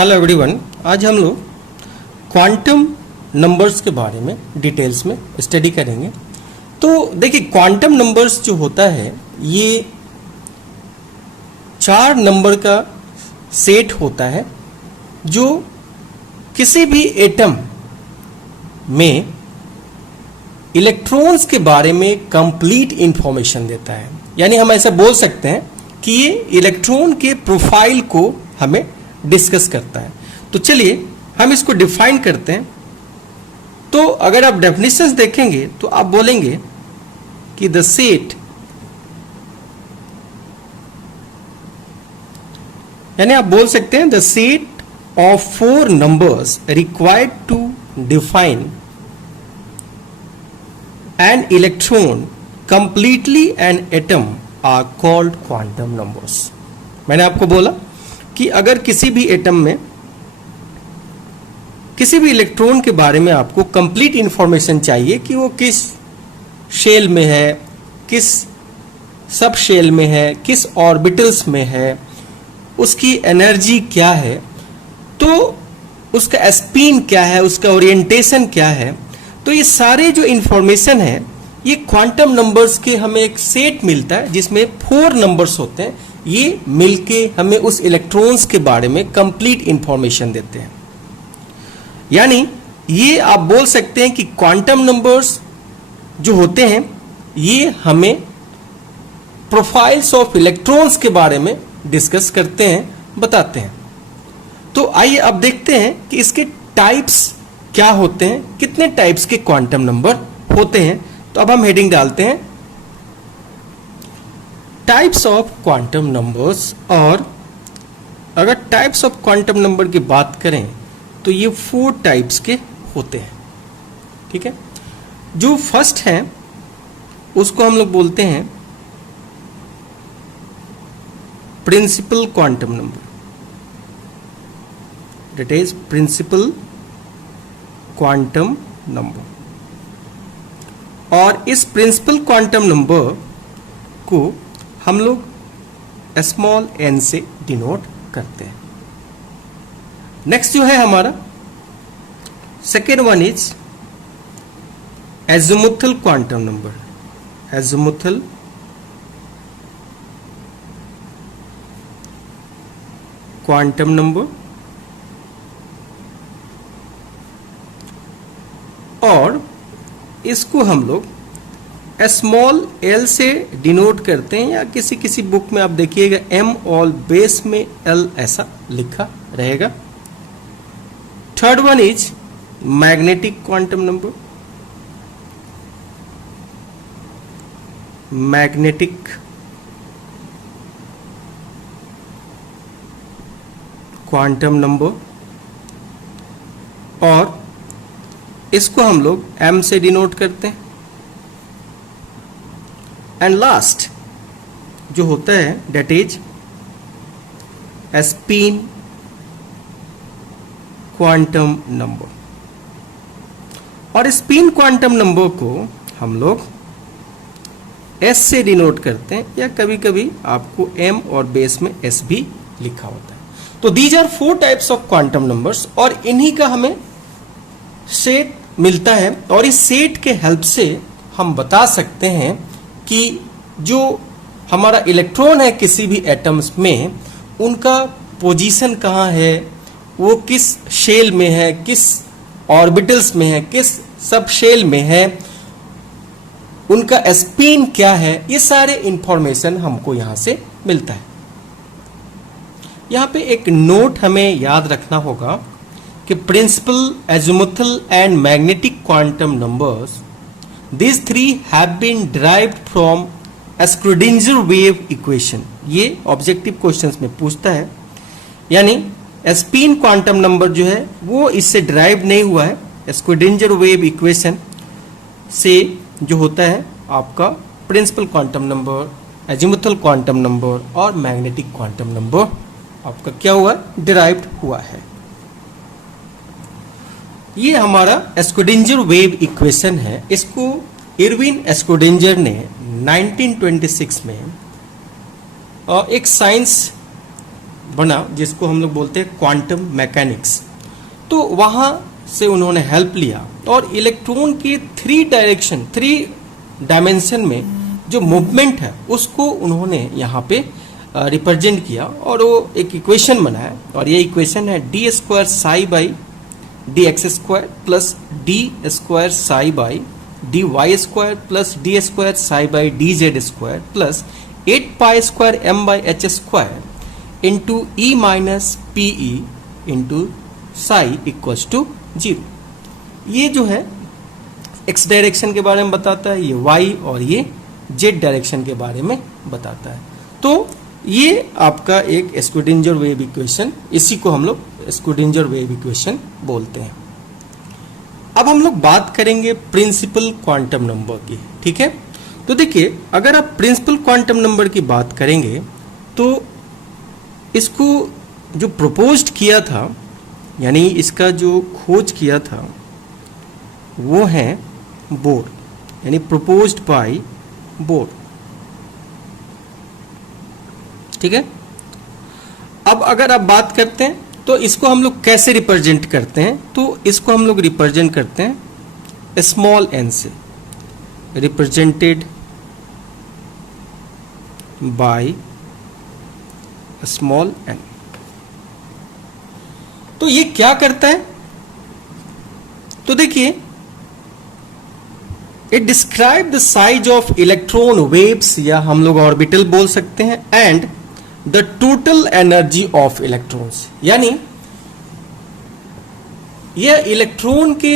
Hello everyone, आज हम लोग क्वांटम नंबर्स के बारे में डिटेल्स में स्टडी करेंगे। तो देखिए, क्वांटम नंबर्स जो होता है ये 4 नंबर का सेट होता है जो किसी भी एटम में इलेक्ट्रॉन्स के बारे में कंप्लीट इंफॉर्मेशन देता है। यानी हम ऐसा बोल सकते हैं कि ये इलेक्ट्रॉन के प्रोफाइल को हमें डिस्कस करता है। तो चलिए हम इसको डिफाइन करते हैं। तो अगर आप डेफिनेशंस देखेंगे तो आप बोलेंगे कि द सेट, यानी आप बोल सकते हैं the set of 4 numbers required to define an electron completely an atom are called quantum numbers. मैंने आपको बोला कि अगर किसी भी एटम में किसी भी इलेक्ट्रॉन के बारे में आपको कंप्लीट इंफॉर्मेशन चाहिए कि वो किस शेल में है, किस सब शेल में है, किस ऑर्बिटल्स में है, उसकी एनर्जी क्या है, तो उसका स्पिन क्या है, उसका ओरिएंटेशन क्या है, तो ये सारे जो इंफॉर्मेशन है ये क्वांटम नंबर्स के हमें एक सेट मिलता है जिसमें 4 नंबर्स होते हैं। ये मिलके हमें उस इलेक्ट्रॉन्स के बारे में कंप्लीट इंफॉर्मेशन देते हैं। यानी ये आप बोल सकते हैं कि क्वांटम नंबर्स जो होते हैं ये हमें प्रोफाइल्स ऑफ इलेक्ट्रॉन्स के बारे में डिस्कस करते हैं, बताते हैं। तो आइए अब देखते हैं कि इसके टाइप्स क्या होते हैं, कितने टाइप्स के क्वांटम नंबर होते हैं। तो अब हम हेडिंग डालते हैं टाइप्स ऑफ क्वांटम नंबर्स। और अगर टाइप्स ऑफ क्वांटम नंबर की बात करें तो ये 4 टाइप्स के होते हैं। ठीक है, जो फर्स्ट है उसको हम लोग बोलते हैं principal quantum number, that is principal quantum number. और इस प्रिंसिपल क्वांटम नंबर को हम लोग स्मॉल n से डिनोट करते हैं। नेक्स्ट जो है हमारा second one is azimuthal quantum number. Azimuthal quantum number, और इसको हम लोग स्मॉल l से डिनोट करते हैं, या किसी किसी बुक में आप देखिएगा m ऑल बेस में l ऐसा लिखा रहेगा। Third one is magnetic quantum number. Magnetic quantum number, और इसको हम लोग m से डिनोट करते हैं। एंड लास्ट जो होता है that is spin quantum number. और स्पिन क्वांटम नंबर को हम लोग s से डिनोट करते हैं, या कभी कभी आपको m और बेस में s भी लिखा होता है। तो these are 4 types of quantum numbers, और इन्हीं का हमें सेट मिलता है। और इस सेट के हेल्प से हम बता सकते हैं कि जो हमारा इलेक्ट्रॉन है किसी भी एटम्स में, उनका पोजीशन कहाँ है, वो किस शेल में है, किस ऑर्बिटल्स में है, किस सब शेल में है, उनका स्पिन क्या है, ये सारे इंफॉर्मेशन हमको यहां से मिलता है। यहां पे एक नोट हमें याद रखना होगा कि principal, azimuthal and magnetic quantum numbers, these 3 have been derived from Schrödinger wave equation। ये ऑब्जेक्टिव क्वेश्चंस में पूछता है। यानी स्पिन क्वांटम नंबर जो है वो इससे डिराइव नहीं हुआ है, Schrödinger wave equation से जो होता है आपका principal quantum number, azimuthal quantum number और मैग्नेटिक क्वांटम नंबर आपका क्या हुआ, डिराइव्ड हुआ है। ये हमारा स्क्रोडिंजर वेव इक्वेशन है। इसको इरविन स्क्रोडिंजर ने 1926 में एक साइंस बना जिसको हम लोग बोलते हैं क्वांटम मैकेनिक्स। तो वहाँ से उन्होंने हेल्प लिया और इलेक्ट्रॉन के थ्री डायमेंशन में जो मूवमेंट है उसको उन्होंने यहाँ पे रिप्रेजेंट किया और वो एक इक्वेशन बनाया और ये इक्वेशन है D square psi by D X square plus D square psi by D Y square plus D square psi by D Z square plus 8 pi square M by H square into E minus P E into psi equals to 0। ये जो है x direction के बारे में बताता है, ये Y और ये जेड डायरेक्शन के बारे में बताता है। तो ये आपका एक स्क्रूडिंजर वेव इक्वेशन, इसी को हम लोग स्क्रूडिंजर वेव इक्वेशन बोलते हैं। अब हम लोग बात करेंगे प्रिंसिपल क्वांटम नंबर की, ठीक है। तो देखिए, अगर आप प्रिंसिपल क्वांटम नंबर की बात करेंगे तो इसको जो प्रपोज्ड किया था, यानी इसका जो खोज किया था वो है बोर, यानी प्रपोज्ड बाय बोर, ठीक है। अब अगर आप बात करते हैं तो इसको हम लोग कैसे रिप्रेजेंट करते हैं, तो इसको हम लोग रिप्रेजेंट करते हैं स्मॉल एन से, रिप्रेजेंटेड बाय स्मॉल एन। तो ये क्या करता है, तो देखिए, it describe the size of electron waves, या हम लोग ऑर्बिटल बोल सकते हैं, and the total energy of electrons, यानी यह इलेक्ट्रॉन के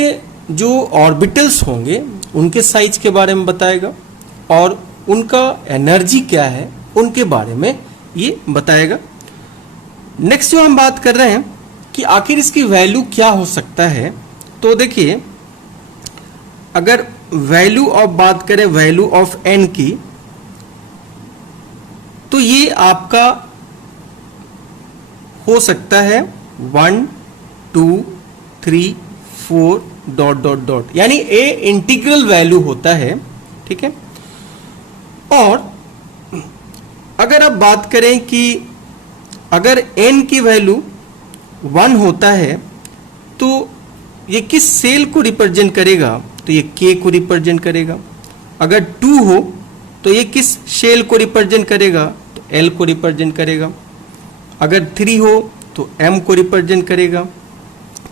जो ऑर्बिटल्स होंगे उनके साइज के बारे में बताएगा और उनका एनर्जी क्या है उनके बारे में ये बताएगा। नेक्स्ट जो हम बात कर रहे हैं कि आखिर इसकी वैल्यू क्या हो सकता है, तो देखिए, अगर वैल्यू ऑफ बात करें, वैल्यू ऑफ एन की, तो ये आपका हो सकता है 1 2 3 4 डॉट डॉट डॉट, यानी ए इंटीग्रल वैल्यू होता है, ठीक है। और अगर आप बात करें कि अगर n की वैल्यू 1 होता है तो ये किस सेल को रिप्रेजेंट करेगा, तो ये k को रिप्रेजेंट करेगा। अगर 2 हो तो ये किस सेल को रिप्रेजेंट करेगा, तो l को रिप्रेजेंट करेगा। अगर 3 हो तो m को रिप्रेजेंट करेगा,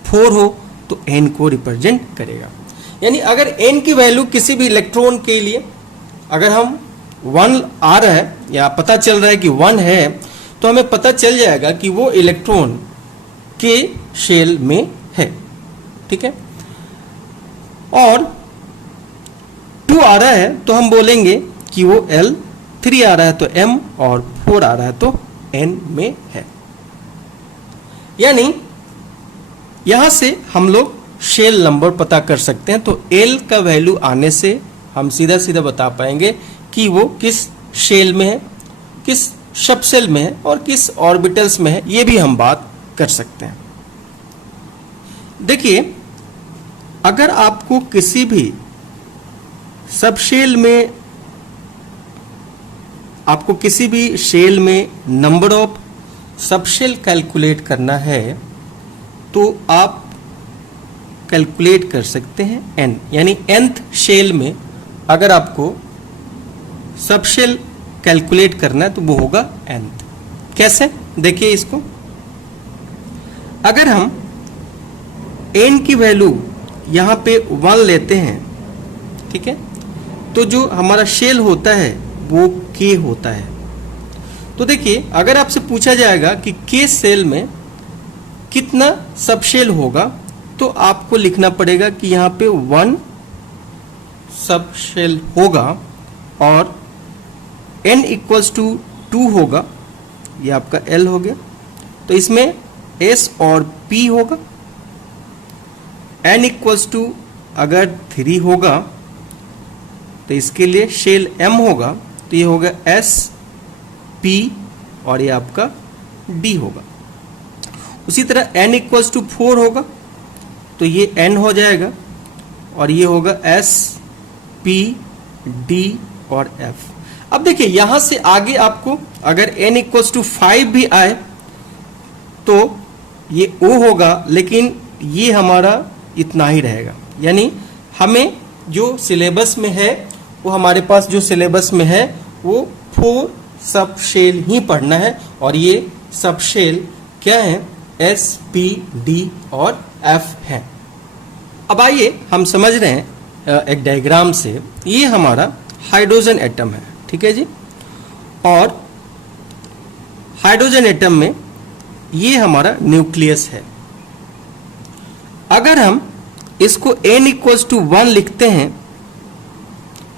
4 हो तो n को रिप्रेजेंट करेगा। यानी अगर n की वैल्यू किसी भी इलेक्ट्रॉन के लिए अगर हम 1 आ रहा है या पता चल रहा है कि 1 है, तो हमें पता चल जाएगा कि वो इलेक्ट्रॉन के शेल में है, ठीक है। और 2 आ रहा है तो हम बोलेंगे कि वो L, 3 आ रहा है तो M और 4 आ रहा है तो N में है। यानी यहां से हम लोग शेल नंबर पता कर सकते हैं। तो L का वैल्यू आने से हम सीधा सीधा बता पाएंगे कि वो किस शेल में है, किस सब शेल में है और किस ऑर्बिटल्स में है, ये भी हम बात कर सकते हैं। देखिए, अगर आपको किसी भी सब शेल में, आपको किसी भी शेल में number of subshell calculate करना है तो आप कैलकुलेट कर सकते हैं n, यानी nth शेल में अगर आपको सब शेल कैलकुलेट करना है तो वो होगा nth। कैसे, देखिए इसको, अगर हम n की वैल्यू यहां पे 1 लेते हैं, ठीक है, तो जो हमारा शेल होता है वो k होता है। तो देखिए, अगर आपसे पूछा जाएगा कि k सेल में कितना सब शेल होगा, तो आपको लिखना पड़ेगा कि यहां पे 1 सब शेल होगा और n इक्वल्स टू 2 होगा, ये आपका L हो गया। तो इसमें S और P होगा। n इक्वल्स टू अगर 3 होगा तो इसके लिए शेल M होगा, तो ये होगा S P और ये आपका D होगा। उसी तरह n इक्वल्स टू 4 होगा तो ये n हो जाएगा और ये होगा S P D और F। अब देखिए, यहां से आगे आपको अगर n इक्वल्स टू 5 भी आए तो ये O होगा, लेकिन ये हमारा इतना ही रहेगा। यानी हमें जो सिलेबस में है, वो हमारे पास जो सिलेबस में है वो 4 सब शेल ही पढ़ना है, और ये सब शेल क्या है? S, P, D और F है। अब आइए हम समझ रहे हैं एक डायग्राम से। ये हमारा हाइड्रोजन एटम है, ठीक है जी, और हाइड्रोजन एटम में ये हमारा न्यूक्लियस है। अगर हम इसको n = 1 लिखते हैं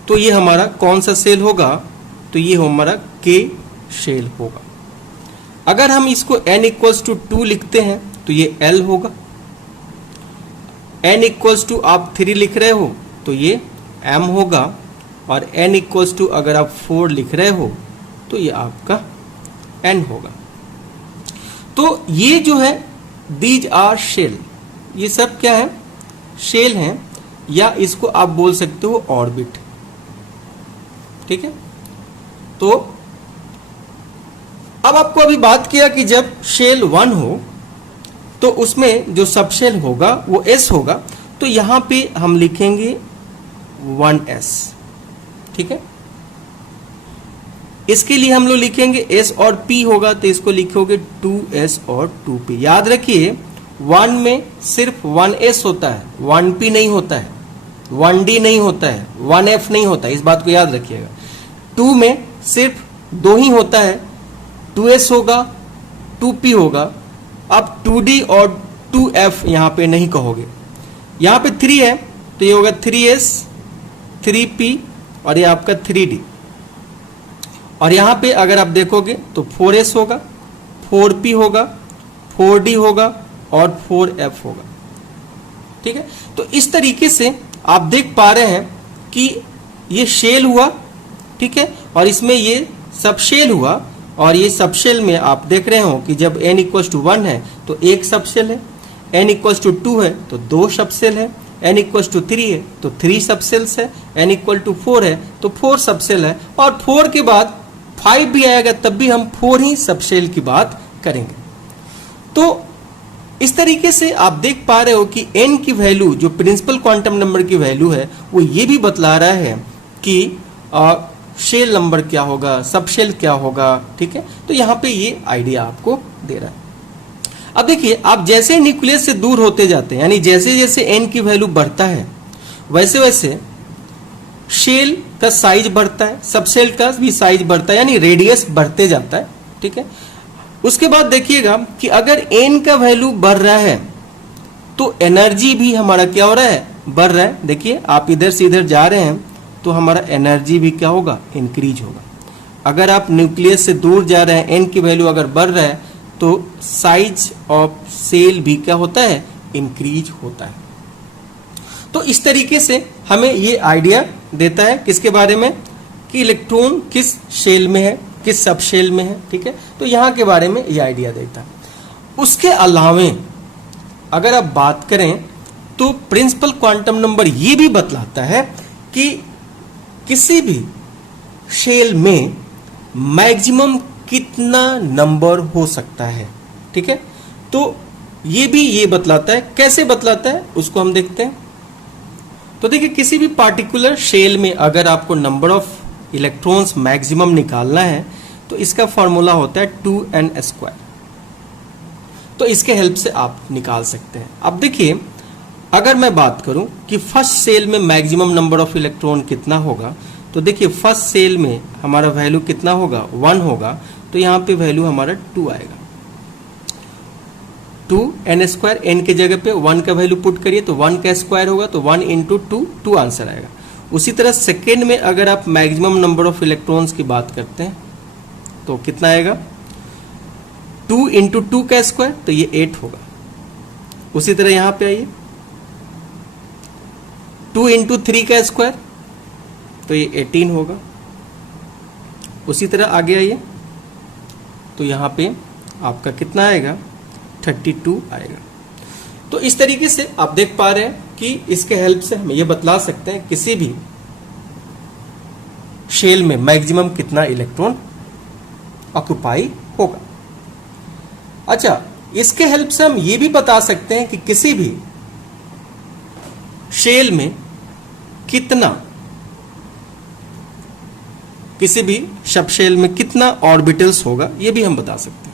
तो ये हमारा कौन सा सेल होगा? तो ये हमारा K शेल होगा। अगर हम इसको n = 2 लिखते हैं तो ये L होगा। n = आप 3 लिख रहे हो तो ये M होगा, और n = अगर आप 4 लिख रहे हो तो ये आपका N होगा। तो ये जो है दीज आर शेल, ये सब क्या है? शेल हैं, या इसको आप बोल सकते हो ऑर्बिट, ठीक है। तो अब आपको अभी बात किया कि जब शेल 1 हो तो उसमें जो सब शेल होगा वो S होगा, तो यहां पे हम लिखेंगे 1s, ठीक है। इसके लिए हम लोग लिखेंगे S और P होगा, तो इसको लिखोगे 2s और 2p। याद रखिए 1 में सिर्फ 1s होता है, 1p नहीं होता है, 1d नहीं होता है, 1f नहीं होता है, इस बात को याद रखिएगा। 2 में सिर्फ 2 ही होता है, 2s होगा, 2p होगा। अब 2d और 2f यहां पे नहीं कहोगे। यहां पे 3 है तो ये होगा 3s, 3p और ये आपका 3d। और यहां पे अगर आप देखोगे तो 4s होगा, 4p होगा, 4d होगा और 4f होगा, ठीक है। तो इस तरीके से आप देख पा रहे हैं कि ये शेल हुआ, ठीक है, और इसमें ये सब शेल हुआ, और ये सब शेल में आप देख रहे हो कि जब n = 1 है तो एक सब शेल है, n = 2 है तो 2 सब शेल है, n = 3 है तो 3 सब शेल्स है, n = 4 है तो 4 सब शेल है, और 4 के बाद 5 भी आएगा तब भी हम 4 ही सब शेल की बात करेंगे। तो इस तरीके से आप देख पा रहे हो कि n की वैल्यू, जो प्रिंसिपल क्वांटम नंबर की वैल्यू है, वो ये भी बतला रहा है कि शेल नंबर क्या होगा, सब शेल क्या होगा, ठीक है। तो यहाँ पे ये आइडिया आपको दे रहा है। अब देखिए, आप जैसे न्यूक्लियस से दूर होते जाते हैं, यानी जैसे जैसे n की वैल्यू बढ़ता है वैसे वैसे शेल का साइज बढ़ता है, सब शेल का भी साइज बढ़ता है, यानी रेडियस बढ़ते जाता है, ठीक है। उसके बाद देखिएगा कि अगर n का वैल्यू बढ़ रहा है तो एनर्जी भी हमारा क्या हो रहा है? बढ़ रहा है। देखिए, आप इधर से इधर जा रहे हैं तो हमारा एनर्जी भी क्या होगा? इंक्रीज होगा। अगर आप न्यूक्लियस से दूर जा रहे हैं, n की वैल्यू अगर बढ़ रहा है तो साइज ऑफ सेल भी क्या होता है? इंक्रीज होता है। तो इस तरीके से हमें ये आइडिया देता है किसके बारे में? कि इलेक्ट्रॉन किस शेल में है, किस सब शेल में है, ठीक है। तो यहाँ के बारे में ये आइडिया देता है। उसके अलावे अगर आप बात करें तो प्रिंसिपल क्वांटम नंबर ये भी बतलाता है कि किसी भी शेल में मैक्सिमम कितना नंबर हो सकता है, ठीक है। तो ये भी ये बतलाता है। कैसे बतलाता है उसको हम देखते हैं। तो देखिए, किसी भी पार्टिकुलर शेल में अगर आपको नंबर ऑफ इलेक्ट्रॉन्स मैक्सिमम निकालना है तो इसका फॉर्मूला होता है 2n²। तो इसके हेल्प से आप निकाल सकते हैं। अब देखिए, अगर मैं बात करूं कि फर्स्ट सेल में मैक्सिमम नंबर ऑफ इलेक्ट्रॉन कितना होगा, तो देखिए फर्स्ट सेल में हमारा वैल्यू कितना होगा? 1 होगा, तो यहां पे वैल्यू हमारा 2 आएगा। 2n², n के जगह पे 1 का वैल्यू पुट करिए तो 1 का स्क्वायर होगा, तो 1 × 2, 2 आंसर आएगा। उसी तरह सेकेंड में अगर आप मैक्सिमम नंबर ऑफ इलेक्ट्रॉन्स की बात करते हैं तो कितना आएगा? 2 × 2 का स्क्वायर, तो ये 8 होगा। उसी तरह यहां पे आइए, 2 × 3 का स्क्वायर, तो ये 18 होगा। उसी तरह आगे आइए तो यहां पे आपका कितना आएगा? 32 आएगा। तो इस तरीके से आप देख पा रहे हैं कि इसके हेल्प से हम ये बतला सकते हैं किसी भी शेल में मैक्सिमम कितना इलेक्ट्रॉन ऑक्युपाई होगा। अच्छा, इसके हेल्प से हम ये भी बता सकते हैं कि किसी भी शेल में किसी भी सब शेल में कितना ऑर्बिटल्स होगा, ये भी हम बता सकते हैं।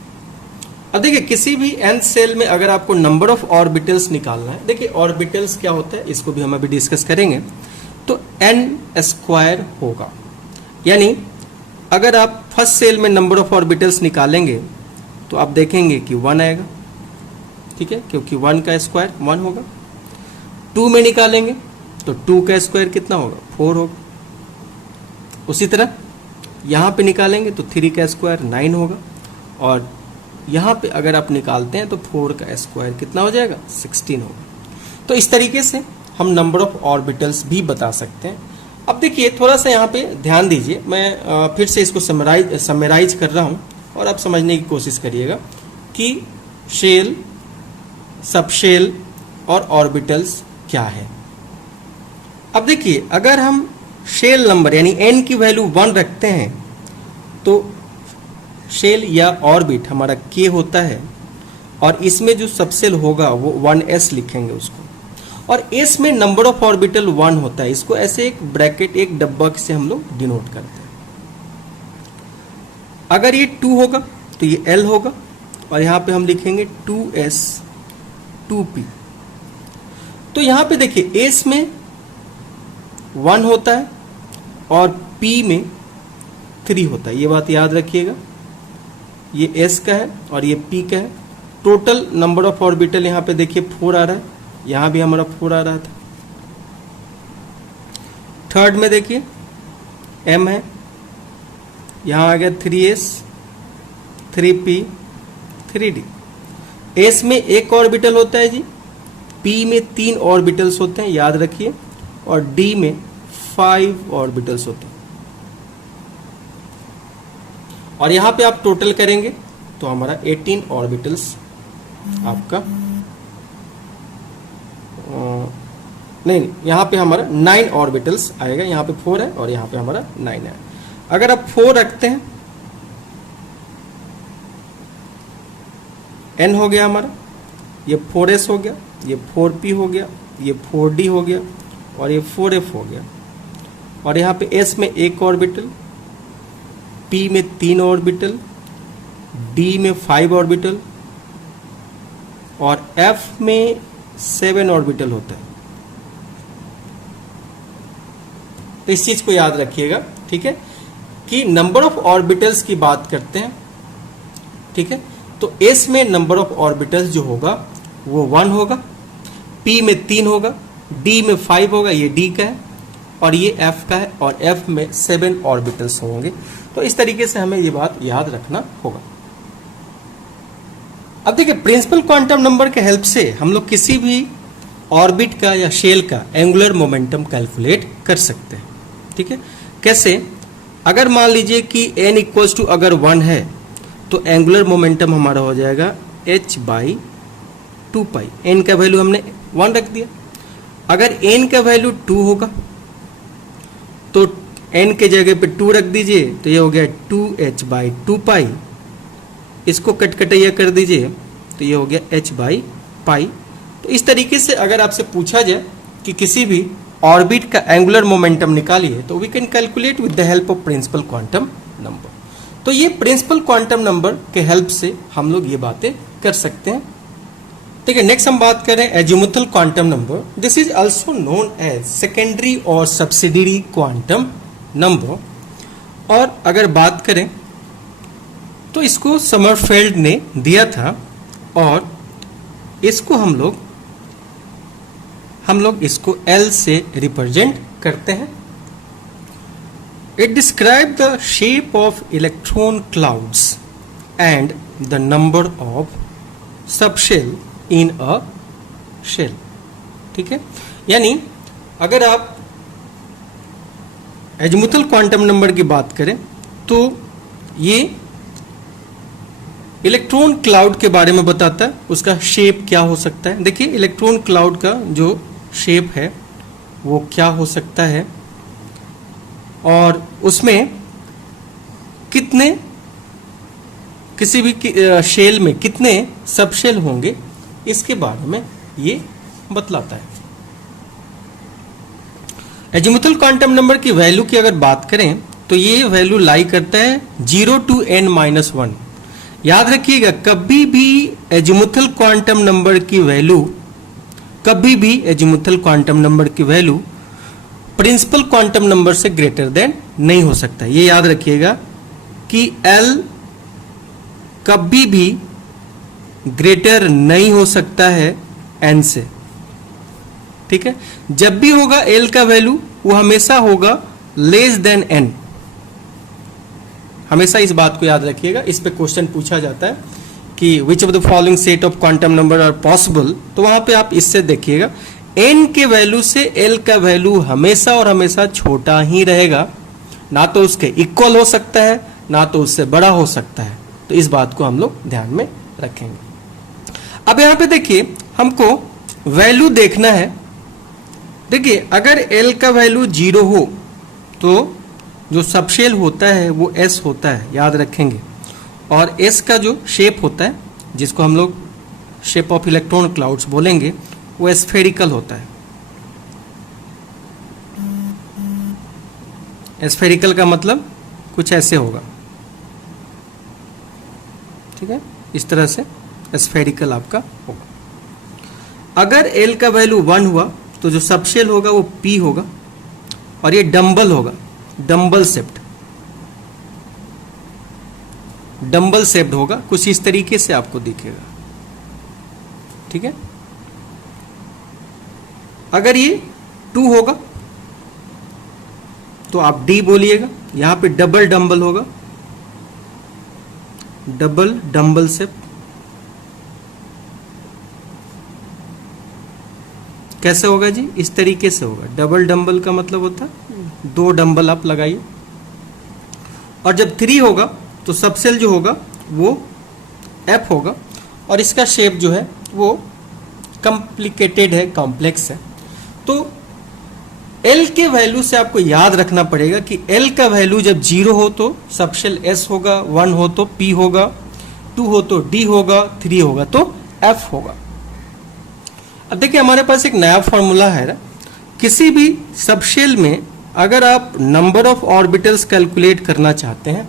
अब देखिए किसी भी nth सेल में अगर आपको नंबर ऑफ ऑर्बिटल्स निकालना है, देखिए ऑर्बिटल्स क्या होता है इसको भी हम अभी डिस्कस करेंगे, तो n² होगा। यानी अगर आप फर्स्ट सेल में नंबर ऑफ ऑर्बिटल्स निकालेंगे तो आप देखेंगे कि 1 आएगा, ठीक है, क्योंकि 1 का स्क्वायर 1 होगा। 2 में निकालेंगे तो 2 का स्क्वायर कितना होगा, 4 होगा। उसी तरह यहाँ पे निकालेंगे तो 3 का स्क्वायर 9 होगा, और यहाँ पे अगर आप निकालते हैं तो 4 का स्क्वायर कितना हो जाएगा, 16 होगा। तो इस तरीके से हम नंबर ऑफ ऑर्बिटल्स भी बता सकते हैं। अब देखिए थोड़ा सा यहाँ पे ध्यान दीजिए, मैं फिर से इसको समराइज कर रहा हूँ और आप समझने की कोशिश करिएगा कि शेल, सबशेल और ऑर्बिटल्स क्या है। अब देखिए अगर हम शेल नंबर यानी n की वैल्यू 1 रखते हैं तो शेल या ऑर्बिट हमारा k होता है, और इसमें जो सबसेल होगा वो 1s लिखेंगे उसको, और s में नंबर ऑफ ऑर्बिटल 1 होता है, इसको ऐसे एक ब्रैकेट एक डब्बा से हम लोग डिनोट करते हैं। अगर ये 2 होगा तो ये l होगा, और यहाँ पे हम लिखेंगे 2s 2p। तो यहाँ पे देखिए s में 1 होता है और p में 3 होता है, ये बात याद रखिएगा। ये s का है और ये p का है। टोटल नंबर ऑफ ऑर्बिटल यहाँ पे देखिए 4 आ रहा है, यहाँ भी हमारा 4 आ रहा था। थर्ड में देखिए m है, यहाँ आ गया 3s 3p 3d। s में एक ऑर्बिटल होता है जी, p में 3 ऑर्बिटल्स होते हैं याद रखिए, और d में 5 ऑर्बिटल्स होते हैं। और यहाँ पे आप टोटल करेंगे तो हमारा 18 ऑर्बिटल्स आपका नहीं, यहाँ पे हमारा 9 ऑर्बिटल्स आएगा। यहाँ पे 4 है और यहाँ पे हमारा 9 है। अगर आप 4 रखते हैं, n हो गया हमारा, ये 4s हो गया, ये 4p हो गया, ये 4d हो गया, और ये 4f हो गया। और यहाँ पे s में एक ऑर्बिटल, p में 3 ऑर्बिटल, d में 5 ऑर्बिटल, और f में 7 ऑर्बिटल होता है। तो इस चीज को याद रखिएगा, ठीक है, कि नंबर ऑफ ऑर्बिटल्स की बात करते हैं, ठीक है। तो s में नंबर ऑफ ऑर्बिटल्स जो होगा वो 1 होगा, p में 3 होगा, d में 5 होगा, ये d का है, और ये f का है, और f में 7 ऑर्बिटल्स होंगे। तो इस तरीके से हमें ये बात याद रखना होगा। अब देखिए प्रिंसिपल क्वांटम नंबर के हेल्प से हम लोग किसी भी ऑर्बिट का या शेल का एंगुलर मोमेंटम कैलकुलेट कर सकते हैं, ठीक है। कैसे? अगर मान लीजिए कि n इक्वल्स टू अगर 1 है तो एंगुलर मोमेंटम हमारा हो जाएगा h/2π। n का वैल्यू हमने 1 रख दिया। अगर n का वैल्यू 2 होगा तो n के जगह पे 2 रख दीजिए, तो ये हो गया 2h/2π। इसको कटकटैया कर दीजिए तो ये हो गया h/π। तो इस तरीके से अगर आपसे पूछा जाए कि किसी भी ऑर्बिट का एंगुलर मोमेंटम निकालिए तो we can calculate with the help of principal quantum number. तो ये प्रिंसिपल क्वांटम नंबर के हेल्प से हम लोग ये बातें कर सकते हैं। ठीक है, नेक्स्ट हम बात करें azimuthal quantum number. This is also known as secondary और सब्सिडियरी क्वांटम नंबर। और अगर बात करें तो इसको समरफेल्ड ने दिया था, और इसको हम लोग इसको L से रिप्रेजेंट करते हैं। It describe the shape of electron clouds and the number of subshell in a shell. ठीक है, यानी अगर आप एजीमुथल क्वांटम नंबर की बात करें तो ये इलेक्ट्रॉन क्लाउड के बारे में बताता है, उसका शेप क्या हो सकता है। देखिए इलेक्ट्रॉन क्लाउड का जो शेप है वो क्या हो सकता है, और उसमें किसी भी शेल में कितने सब शेल होंगे इसके बारे में ये बतलाता है। एजीमुथल क्वांटम नंबर की वैल्यू की अगर बात करें तो ये वैल्यू लाई करता है 0 to n-1। याद रखिएगा, कभी भी एजीमुथल क्वांटम नंबर की वैल्यू प्रिंसिपल क्वांटम नंबर से ग्रेटर देन नहीं हो सकता। ये याद रखिएगा कि L कभी भी ग्रेटर नहीं हो सकता है n से। ठीक है, जब भी होगा L का वैल्यू वो हमेशा होगा लेस देन n। हमेशा इस बात को याद रखिएगा, इस पे क्वेश्चन पूछा जाता है कि which of the following set of quantum number are possible, तो वहां पे आप इससे देखिएगा n के वैल्यू से L का वैल्यू हमेशा और हमेशा छोटा ही रहेगा, ना तो उसके इक्वल हो सकता है ना तो उससे बड़ा हो सकता है। तो इस बात को हम लोग ध्यान में रखेंगे। अब यहां पे देखिए हमको वैल्यू देखना है। देखिए अगर L का वैल्यू 0 हो तो जो सबशेल होता है वो S होता है, याद रखेंगे। और S का जो शेप होता है जिसको हम लोग शेप ऑफ इलेक्ट्रॉन क्लाउड्स बोलेंगे वो स्फेरिकल होता है। स्फेरिकल का मतलब कुछ ऐसे होगा, ठीक है, इस तरह से स्फेरिकल आपका होगा। अगर L का वैल्यू 1 हुआ तो जो सबशेल होगा वो P होगा और ये डम्बल होगा, डम्बल शेप्ड होगा, कुछ इस तरीके से आपको दिखेगा। ठीक है, अगर ये 2 होगा तो आप D बोलिएगा। यहां पे डबल डम्बल होगा, डबल डम्बल शेप। कैसे होगा जी? इस तरीके से होगा। डबल डम्बल का मतलब होता है 2 डम्बल आप लगाइए। और जब 3 होगा तो सबसेल जो होगा वो F होगा और इसका शेप जो है वो कॉम्प्लिकेटेड है, कॉम्प्लेक्स है। तो L के वैल्यू से आपको याद रखना पड़ेगा कि L का वैल्यू जब 0 हो तो सबशेल S होगा, 1 हो तो P होगा, 2 हो तो D होगा, 3 होगा तो F होगा। अब देखिए हमारे पास एक नया फॉर्मूला है ना, किसी भी सबशेल में अगर आप नंबर ऑफ ऑर्बिटल्स कैलकुलेट करना चाहते हैं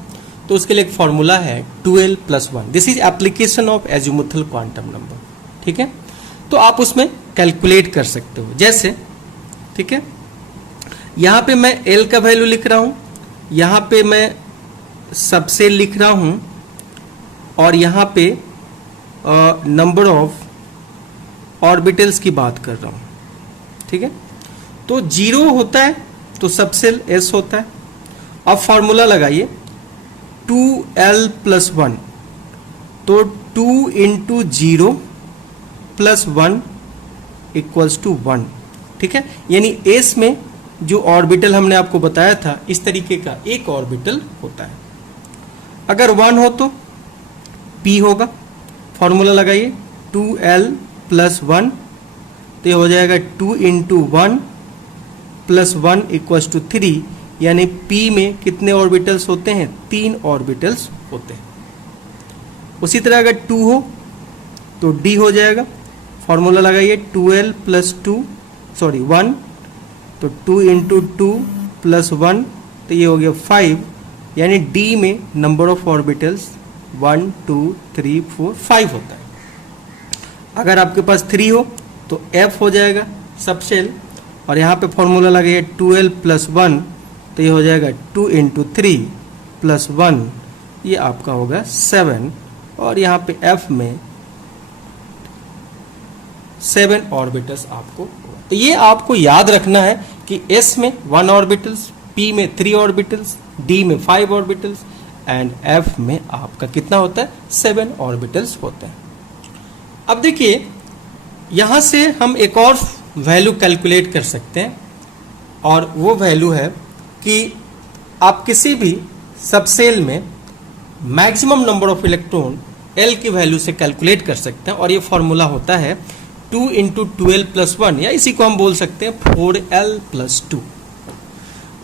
तो उसके लिए एक फॉर्मूला है 2l+1। This is application of azimuthal quantum number. ठीक है, तो आप उसमें कैलकुलेट कर सकते हो जैसे, ठीक है, यहां पे मैं L का वैल्यू लिख रहा हूं, यहां पे मैं सबसेल लिख रहा हूं और यहां पे नंबर ऑफ ऑर्बिटल्स की बात कर रहा हूं। ठीक है, तो 0 होता है तो सबसेल S होता है। अब फॉर्मूला लगाइए 2l+1, तो 2 × 0 + 1 = 1। ठीक है, यानी S में जो ऑर्बिटल हमने आपको बताया था इस तरीके का एक ऑर्बिटल होता है। अगर 1 हो तो P होगा। फॉर्मूला लगाइए 2l+1, तो ये हो जाएगा 2 × 1 + 1 = 3, यानी P में कितने ऑर्बिटल्स होते हैं? 3 ऑर्बिटल्स होते हैं। उसी तरह अगर 2 हो तो D हो जाएगा। फॉर्मूला लगाइए 1, तो 2 × 2 + 1, तो ये हो गया 5, यानी D में नंबर ऑफ ऑर्बिटल्स 1, 2, 3, 4, 5 होता है। अगर आपके पास 3 हो तो F हो जाएगा सबशेल, और यहाँ पे फॉर्मूला लगाइए 2l+1, तो ये हो जाएगा 2 × 3 + 1, ये आपका होगा 7, और यहाँ पे F में 7 ऑर्बिटल्स आपको होगा। तो ये आपको याद रखना है कि S में 1 ऑर्बिटल्स, P में 3 ऑर्बिटल्स, D में 5 ऑर्बिटल्स एंड F में आपका कितना होता है? 7 ऑर्बिटल्स होते हैं। अब देखिए यहां से हम एक और वैल्यू कैलकुलेट कर सकते हैं, और वो वैल्यू है कि आप किसी भी सबसेल में maximum number of electron L की वैल्यू से कैलकुलेट कर सकते हैं, और ये फॉर्मूला होता है 2 × 2l+1, या इसी को हम बोल सकते हैं 4l+2।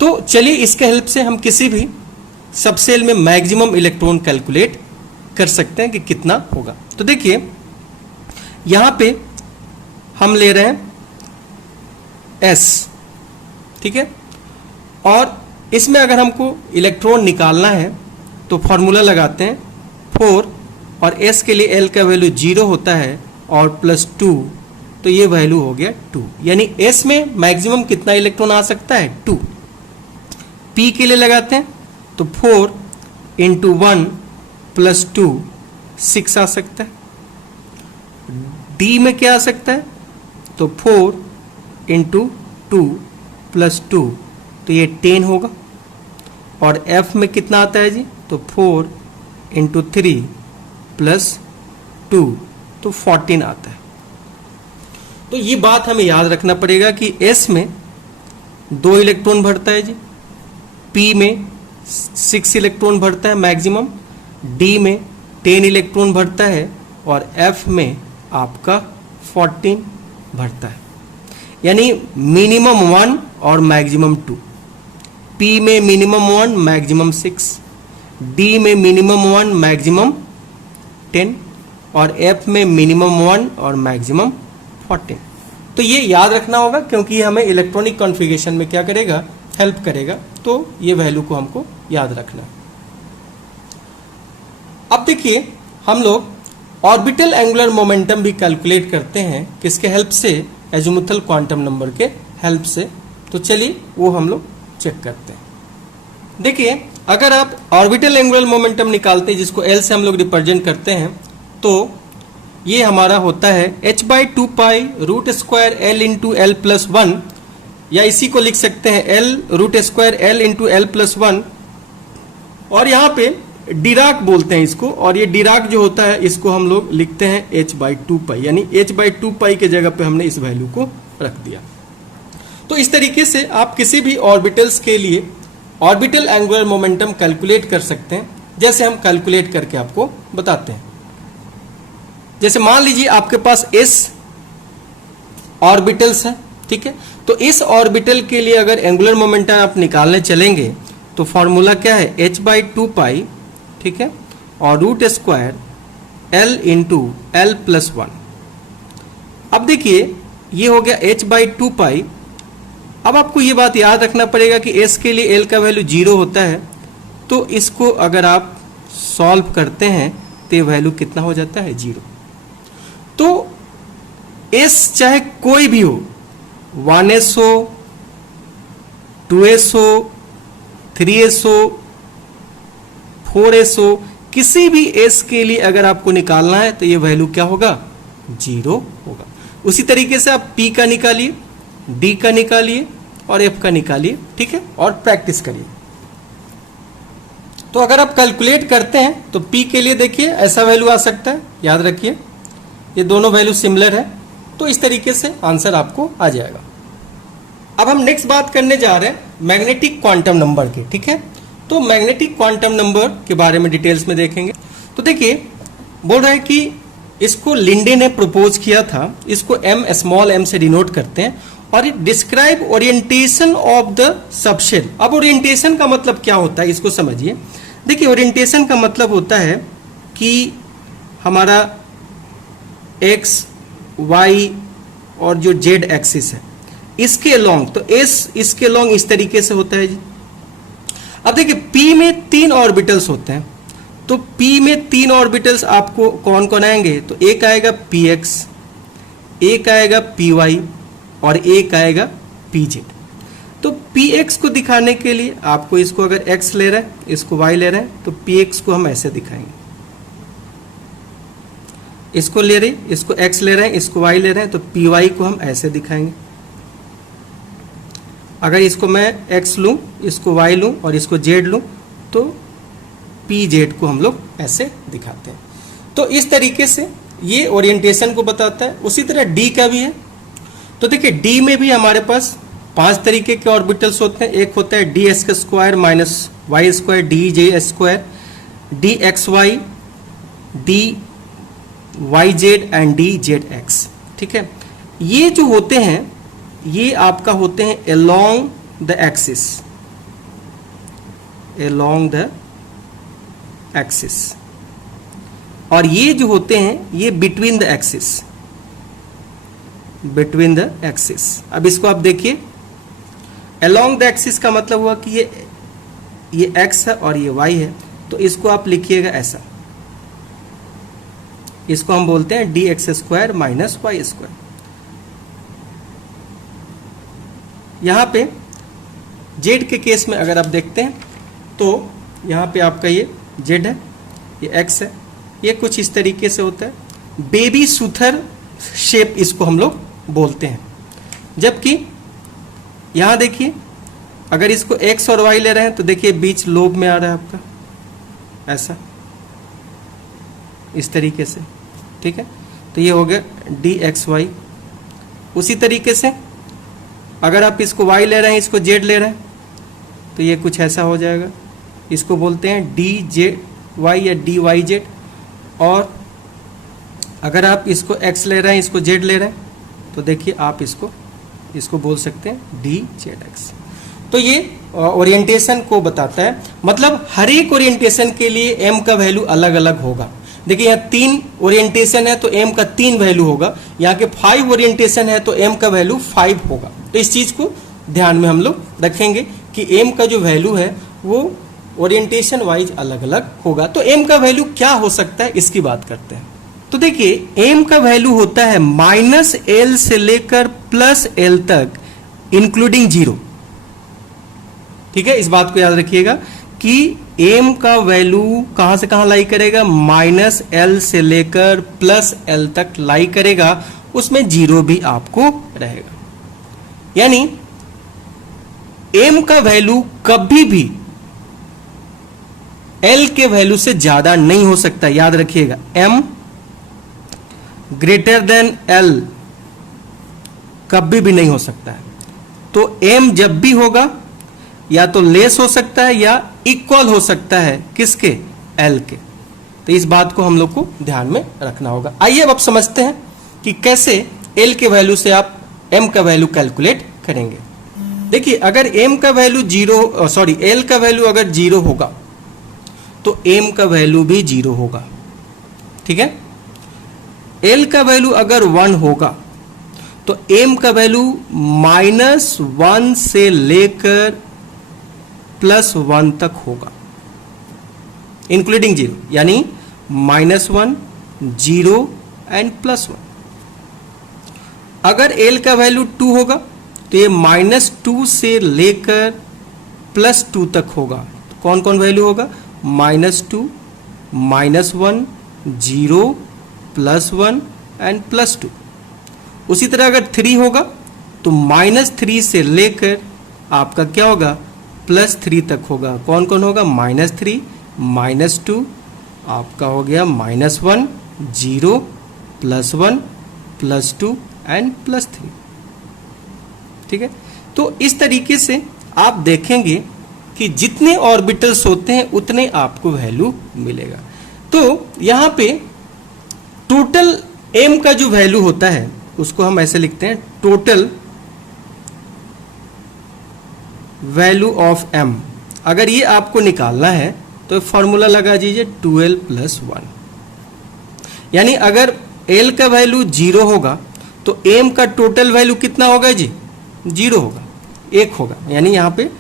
तो चलिए इसके हेल्प से हम किसी भी सबसेल में मैक्सिमम इलेक्ट्रॉन कैलकुलेट कर सकते हैं कि कितना होगा। तो देखिए यहां पे हम ले रहे हैं S, ठीक है, और इसमें अगर हमको इलेक्ट्रॉन निकालना है तो फॉर्मूला लगाते हैं 4, और S के लिए L का वैल्यू 0 होता है और +2, तो ये वैल्यू हो गया 2, यानी S में मैक्सिमम कितना इलेक्ट्रॉन आ सकता है 2। P के लिए लगाते हैं तो 4 × 1 + 2 6 आ सकता है। D में क्या आ सकता है तो 4 × 2 + 2, तो ये 10 होगा। और F में कितना आता है जी तो 4 × 3 + 2, तो 14 आता है। तो ये बात हमें याद रखना पड़ेगा कि S में 2 इलेक्ट्रॉन भरता है जी, P में 6 इलेक्ट्रॉन भरता है मैक्सिमम, D में 10 इलेक्ट्रॉन भरता है और F में आपका 14 भरता है, यानी मिनिमम 1 और मैक्सिमम 2। P में मिनिमम 1 मैक्सिमम 6, D में मिनिमम 1 मैक्सिमम 10 और F में मिनिमम 1 और मैक्सिमम 14। तो ये याद रखना होगा क्योंकि ये हमें इलेक्ट्रॉनिक कॉन्फ़िगरेशन में क्या करेगा, हेल्प करेगा। तो ये वैल्यू को हमको याद रखना है। अब देखिए हम लोग ऑर्बिटल एंगुलर मोमेंटम भी कैलकुलेट करते हैं, किसके हेल्प से, एजीमुथल क्वांटम नंबर के हेल्प से। तो चलिए वो हम लोग चेक करते हैं। देखिए अगर आप ऑर्बिटल एंगुलर मोमेंटम निकालते हैं जिसको L से हम लोग रिप्रेजेंट करते हैं, तो ये हमारा होता है h/2 पाई √² L × L + 1, या इसी को लिख सकते हैं L √² L × L + 1, और यहाँ पे डिराक बोलते हैं इसको, और ये डिराक जो होता है इसको हम लोग लिखते हैं h/2 पाई, यानी h/2 पाई के जगह पे हमने इस वैल्यू को रख दिया। तो इस तरीके से आप किसी भी ऑर्बिटल्स के लिए ऑर्बिटल एंगुलर मोमेंटम कैलकुलेट कर सकते हैं, जैसे हम कैलकुलेट करके आपको बताते हैं। जैसे मान लीजिए आपके पास S ऑर्बिटल्स है, ठीक है, तो इस ऑर्बिटल के लिए अगर एंगुलर मोमेंटम आप निकालने चलेंगे तो फॉर्मूला क्या है h/2 पाई, ठीक है, और √² L × L + 1। अब देखिए ये हो गया h/2 पाई। अब आपको ये बात याद रखना पड़ेगा कि S के लिए L का वैल्यू 0 होता है, तो इसको अगर आप सॉल्व करते हैं तो ये वैल्यू कितना हो जाता है 0। तो S चाहे कोई भी हो, 1s हो, 2s हो, 3s हो, 4s हो, किसी भी S के लिए अगर आपको निकालना है तो ये वैल्यू क्या होगा 0 होगा। उसी तरीके से आप P का निकालिए, D का निकालिए और F का निकालिए, ठीक है, और प्रैक्टिस करिए। तो अगर आप कैलकुलेट करते हैं तो P के लिए देखिए ऐसा वैल्यू आ सकता है, याद रखिए ये दोनों वैल्यू सिमिलर है, तो इस तरीके से आंसर आपको आ जाएगा। अब हम नेक्स्ट बात करने जा रहे हैं मैग्नेटिक क्वांटम नंबर की, ठीक है। तो मैग्नेटिक क्वांटम नंबर के बारे में डिटेल्स में देखेंगे। तो देखिए बोल रहा है कि इसको लिंडे ने प्रपोज किया था, इसको m से डिनोट करते हैं, और ये describe orientation of the subshell. अब ओरिएंटेशन का मतलब क्या होता है इसको समझिए। देखिए ओरिएंटेशन का मतलब होता है कि हमारा x, y और जो z एक्सिस है इसके लॉन्ग, तो s इसके लॉन्ग इस तरीके से होता है जी। अब देखिए p में 3 ऑर्बिटल्स होते हैं, तो p में 3 ऑर्बिटल्स आपको कौन कौन आएंगे, तो एक आएगा px, एक आएगा py और एक आएगा pz। तो px को दिखाने के लिए आपको इसको अगर x ले रहे हैं, इसको y ले रहे हैं, तो px को हम ऐसे दिखाएंगे, इसको ले रहे इसको x ले रहे हैं, इसको y ले रहे हैं, तो py को हम ऐसे दिखाएंगे। अगर इसको मैं x लूं, इसको y लूं और इसको z लूं, तो pz को हम लोग ऐसे दिखाते हैं। तो इस तरीके से ये ओरिएंटेशन को बताता है। उसी तरह d का भी है। तो देखिए d में भी हमारे पास 5 तरीके के ऑर्बिटल्स होते हैं। एक होता है ds² - y² dj², dxy, dyz and dzx, ठीक है। ये जो होते हैं ये आपका होते हैं along the axis, along the axis। और ये जो होते हैं ये between the axis, between the axis. अब इसको आप देखिए, अलोंग द एक्सिस का मतलब हुआ कि ये x है और ये y है, तो इसको आप लिखिएगा ऐसा, इसको हम बोलते हैं dx square minus Y square. यहां पे z के केस में अगर आप देखते हैं तो यहां पे आपका ये z है, ये x है, ये कुछ इस तरीके से होता है, बेबी सुथर शेप इसको हम लोग बोलते हैं। जबकि यहां देखिए, अगर इसको x और y ले रहे हैं तो देखिए बीच लोब में आ रहा है आपका ऐसा, इस तरीके से, ठीक है। तो ये हो गया dxy। उसी तरीके से अगर आप इसको y ले रहे हैं, इसको z ले रहे हैं, तो ये कुछ ऐसा हो जाएगा, इसको बोलते हैं dzy या dyz। और अगर आप इसको x ले रहे हैं, इसको z ले रहे हैं, तो देखिए आप इसको बोल सकते हैं dzx। तो ये ओरिएंटेशन को बताता है, मतलब हर एक ओरिएंटेशन के लिए m का वैल्यू अलग अलग होगा। देखिए यहाँ 3 ओरिएंटेशन है तो m का 3 वैल्यू होगा, यहाँ के 5 ओरिएंटेशन है तो m का वैल्यू 5 होगा। तो इस चीज को ध्यान में हम लोग रखेंगे कि m का जो वैल्यू है वो ओरिएंटेशन वाइज अलग अलग होगा। तो m का वैल्यू क्या हो सकता है इसकी बात करते हैं। तो देखिए m का वैल्यू होता है -l से लेकर +l तक इंक्लूडिंग 0। ठीक है, इस बात को याद रखिएगा कि m का वैल्यू कहां से कहां लाई करेगा, -l से लेकर +l तक लाई करेगा, उसमें 0 भी आपको रहेगा। यानी m का वैल्यू कभी भी l के वैल्यू से ज्यादा नहीं हो सकता, याद रखिएगा। m ग्रेटर देन l कभी भी नहीं हो सकता है। तो m जब भी होगा या तो लेस हो सकता है या इक्वल हो सकता है, किसके, l के। तो इस बात को हम लोग को ध्यान में रखना होगा। आइए अब समझते हैं कि कैसे l के वैल्यू से आप m का वैल्यू कैलकुलेट करेंगे। देखिए अगर m का वैल्यू l का वैल्यू अगर 0 होगा तो m का वैल्यू भी 0 होगा। ठीक है, l का वैल्यू अगर 1 होगा तो m का वैल्यू -1 से लेकर +1 तक होगा, इंक्लूडिंग 0, यानी -1, 0 एंड +1। अगर l का वैल्यू 2 होगा तो ये -2 से लेकर +2 तक होगा। तो कौन कौन वैल्यू होगा, -2, -1, 0, +1 एंड +2। उसी तरह अगर 3 होगा तो -3 से लेकर आपका क्या होगा, +3 तक होगा। कौन कौन होगा, -3, -2, आपका हो गया -1, 0, +1, +2 एंड +3। ठीक है, तो इस तरीके से आप देखेंगे कि जितने ऑर्बिटल्स होते हैं उतने आपको वैल्यू मिलेगा। तो यहां पे टोटल m का जो वैल्यू होता है उसको हम ऐसे लिखते हैं, टोटल वैल्यू ऑफ m। अगर ये आपको निकालना है तो फॉर्मूला लगा दीजिए 2l + 1। यानी अगर l का वैल्यू 0 होगा तो m का टोटल वैल्यू कितना होगा जी, 0 होगा, 1 होगा। यानी यहाँ पे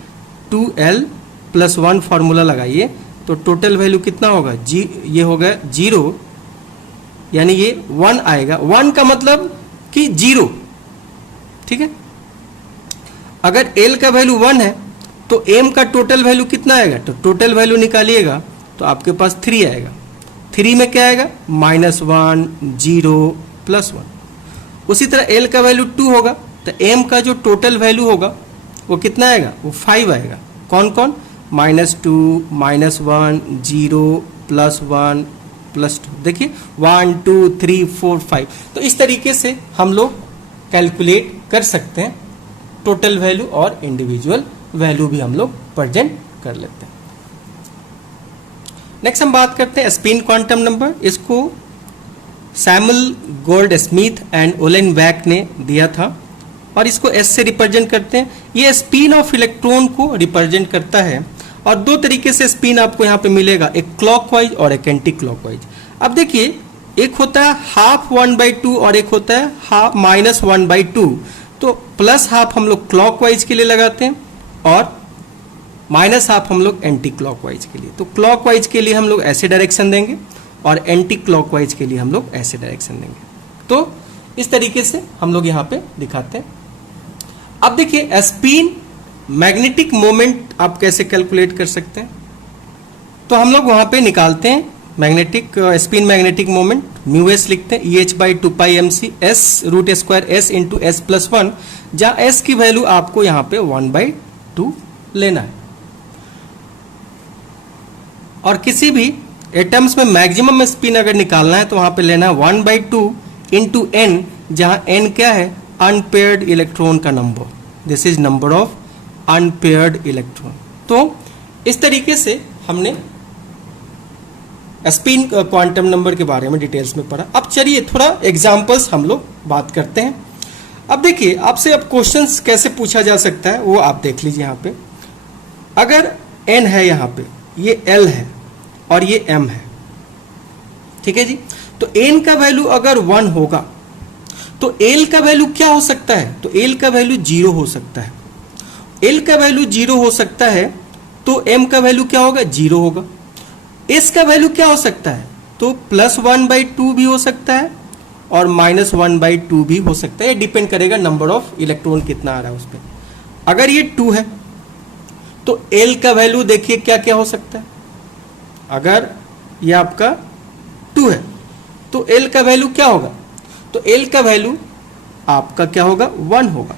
2l + 1 फॉर्मूला लगाइए तो टोटल वैल्यू कितना होगा, ये होगा 0, यानी ये 1 आएगा। 1 का मतलब कि 0। ठीक है, अगर l का वैल्यू 1 है तो m का टोटल वैल्यू कितना आएगा, तो टोटल वैल्यू निकालिएगा तो आपके पास 3 आएगा। 3 में क्या आएगा, -1, 0, +1। उसी तरह l का वैल्यू 2 होगा तो m का जो टोटल वैल्यू होगा वो कितना आएगा, वो 5 आएगा। कौन कौन, -2, -1, 0, +1, +2। देखिए 1, 2, 3, 4, 5। तो इस तरीके से हम लोग कैलकुलेट कर सकते हैं टोटल वैल्यू और इंडिविजुअल वैल्यू भी हम लोग प्रेजेंट कर लेते हैं। नेक्स्ट हम बात करते हैं स्पिन क्वांटम नंबर। इसको सैमुअल गोल्डस्मिथ एंड उलेनबैक ने दिया था और इसको S से रिप्रेजेंट करते हैं। ये स्पिन ऑफ इलेक्ट्रॉन को रिप्रेजेंट करता है और दो तरीके से स्पिन आपको यहाँ पे मिलेगा, एक क्लॉकवाइज और एक एंटी क्लॉकवाइज। अब देखिए, एक होता है हाफ 1/2 और एक होता है हाफ -1/2। तो प्लस हाफ हम लोग क्लॉकवाइज के लिए लगाते हैं और माइनस हाफ हम लोग एंटी क्लॉकवाइज के लिए। तो क्लॉकवाइज के लिए हम लोग ऐसे डायरेक्शन देंगे और एंटी क्लॉकवाइज के लिए हम लोग ऐसे डायरेक्शन देंगे। तो इस तरीके से हम लोग यहाँ पे दिखाते हैं। अब देखिए, स्पिन मैग्नेटिक मोमेंट आप कैसे कैलकुलेट कर सकते हैं। तो हम लोग वहां पे निकालते हैं magnetic spin magnetic moment, μs लिखते हैं EH/2πmc s √² s into s+1, जहां s की वैल्यू आपको यहां पे 1/2 लेना है। और किसी भी एटम्स में मैक्सिमम स्पिन अगर निकालना है तो वहां पे लेना है 1/2 इंटू n, जहां n क्या है, अनपेयर्ड इलेक्ट्रॉन का number. This is number of unpaired electron. तो इस तरीके से हमने स्पिन क्वांटम नंबर के बारे में डिटेल्स में पढ़ा। अब चलिए थोड़ा एग्जांपल्स हम लोग बात करते हैं। अब देखिए, आपसे अब क्वेश्चंस कैसे पूछा जा सकता है वो आप देख लीजिए। यहाँ पे अगर n है, यहाँ पे ये l है और ये m है, ठीक है जी। तो n का वैल्यू अगर 1 होगा तो l का वैल्यू क्या हो सकता है, तो l का वैल्यू 0 हो सकता है। l का वैल्यू 0 हो सकता है तो m का वैल्यू क्या होगा, 0 होगा। s का वैल्यू क्या हो सकता है, तो +1/2 भी हो सकता है और -1/2 भी हो सकता है। ये डिपेंड करेगा नंबर ऑफ इलेक्ट्रॉन कितना आ रहा है उस पर। अगर ये 2 है तो l का वैल्यू देखिए क्या क्या हो सकता है। अगर ये आपका 2 है तो l का वैल्यू क्या होगा, तो l का वैल्यू आपका क्या होगा, 1 होगा।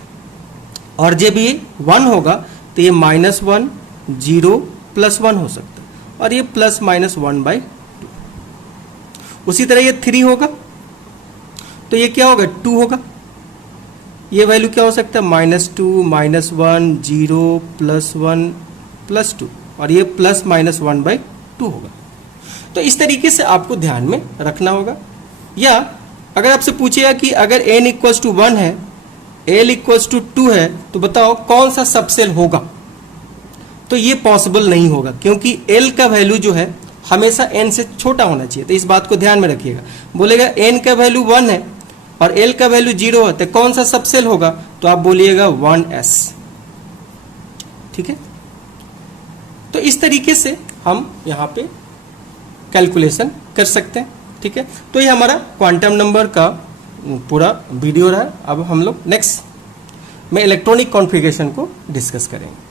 और जब ये 1 होगा तो ये -1, 0, +1 हो सकता है और ये ±1/2। उसी तरह ये 3 होगा तो ये क्या होगा, 2 होगा। ये वैल्यू क्या हो सकता है, -2, -1, 0, +1, +2 और ये ±1/2 होगा। तो इस तरीके से आपको ध्यान में रखना होगा। या अगर आपसे पूछेगा कि अगर n = 1 है, l = 2 है, तो बताओ कौन सा सबसेल होगा, तो ये पॉसिबल नहीं होगा क्योंकि l का वैल्यू जो है हमेशा n से छोटा होना चाहिए। तो इस बात को ध्यान में रखिएगा। बोलेगा n का वैल्यू 1 है और l का वैल्यू 0 है, तो कौन सा सबसेल होगा, तो आप बोलिएगा 1s, ठीक है। तो इस तरीके से हम यहाँ पे कैलकुलेशन कर सकते हैं, ठीक है। तो ये हमारा क्वांटम नंबर का पूरा वीडियो रहा। अब हम लोग नेक्स्ट में इलेक्ट्रॉनिक कॉन्फ़िगरेशन को डिस्कस करेंगे।